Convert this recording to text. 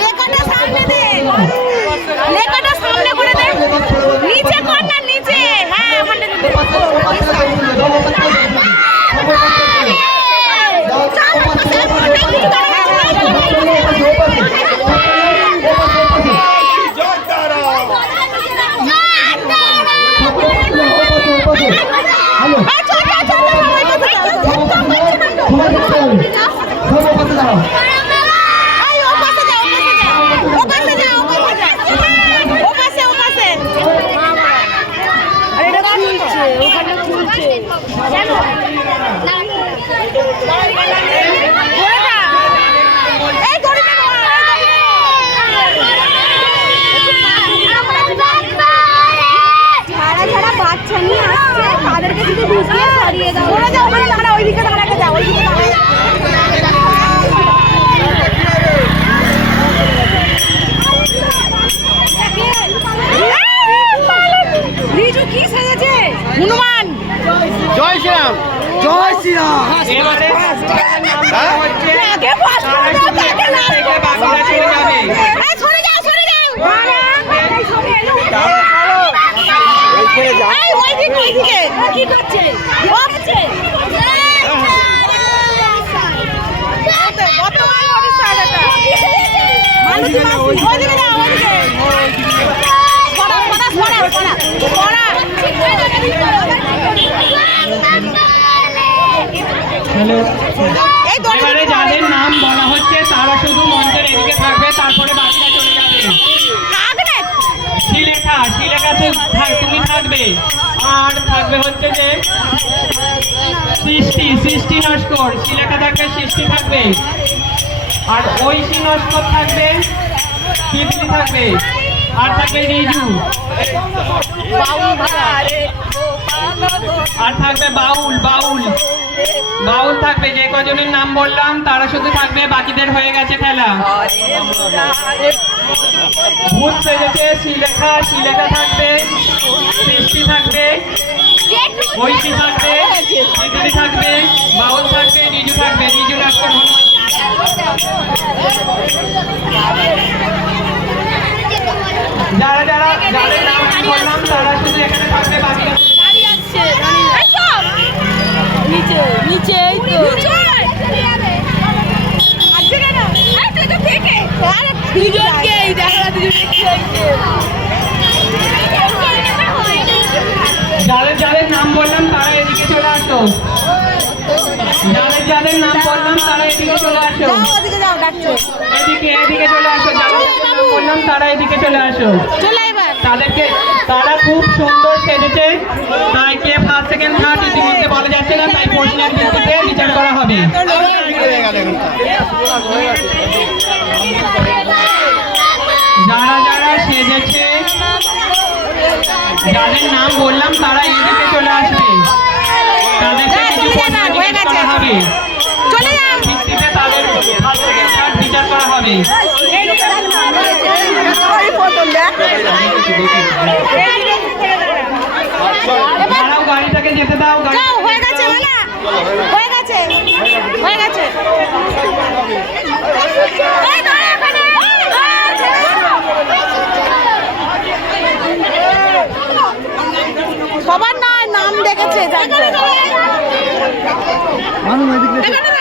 লেখাটা সামনে দে, লেখাটা সামনে করে দে, নিচে কর না, নিচে। হ্যাঁ ওখানে দে। বাচ্চা নিয়ে আসছে, তাদেরকে যদি ঢুকিয়ে সরিয়ে দাও, ওরা যাও, ওখানে দাঁড়া, ওইদিকে দাঁড়াতে যাও, ওইদিকে দাঁড়া। রিজু কি সেজেছে? হনুমান। জয় শ্রীরাম। জয় শ্রীরাম। এবারে আগে ফাস্ট করে দাও, তাকে না বাকিরা চলে যাবে। এই সরে যাও, সরে যাও। এই ওইদিকে, ওইদিকে কি করছে? ও করছে বর্তমান ওড়িশা এটা। ওইদিকে যাও, ওইদিকে। সরা, সরা, সরা, সরা, সরা। এই এবারে যাদের নাম বলা হচ্ছে তারা শুধু মঞ্চের এদিকে থাকবে, তারপরে বাকিরা চলে যাবে। শ্রীলেখা, শ্রীলেখা তুমি থাকবে। আর থাকবে হচ্ছে যে সৃষ্টি নস্কর, শ্রীলেখা থাকবে, সৃষ্টি থাকবে। আর ঐশী নস্কর থাকবে, তিতলি থাকবে। আর থাকবে রিজু। আর থাকবে বাউল, বাউল থাকবে। যে কজনের নাম বললাম তারা শুধু থাকবে, বাকিদের হয়ে গেছে খেলা। ভূত সেজেছে শ্রীলেখা থাকবে, সৃষ্টি থাকবে, ঐশী থাকবে, তিতলি থাকবে, বাউল থাকবে, রিজু থাকবে। রিজু নস্কর যাদের নাম বললাম তারা শুধু এখানে থাকবে, বাকিরা নিচে, নিচে, এই তো যাদের নাম বললাম তারা এদিকে চলে আসো। যাদের নাম বললাম তারা এদিকে চলে আসো। ওদিকে যাও, ডাকছে। এদিকে চলে আসো। যাদের নাম বললাম তারা এদিকে চলে আসো। চলে এবার। তারা খুব সুন্দর সেজেছে, তাই কে ফার্স্ট সেকেন্ড থার্ড ইতিমধ্যে বলা যাচ্ছে না, তাই প্রশ্নের ভিত্তিতে বিচার করা হবে। যারা সেজেছে, যাদের নাম বললাম তারা এদিকে চলে আসবে। তাদেরকে কিছু প্রশ্ন জিজ্ঞেস করা হবে, ভিত্তিতে তাদের ফার্স্ট সেকেন্ড থার্ড বিচার করা হবে। দাঁড়াও, গাড়িটাকে যেতে দাও। হয়ে গেছে, হয়ে গেছে, হয়ে গেছে। সবার নাম দেখেছে,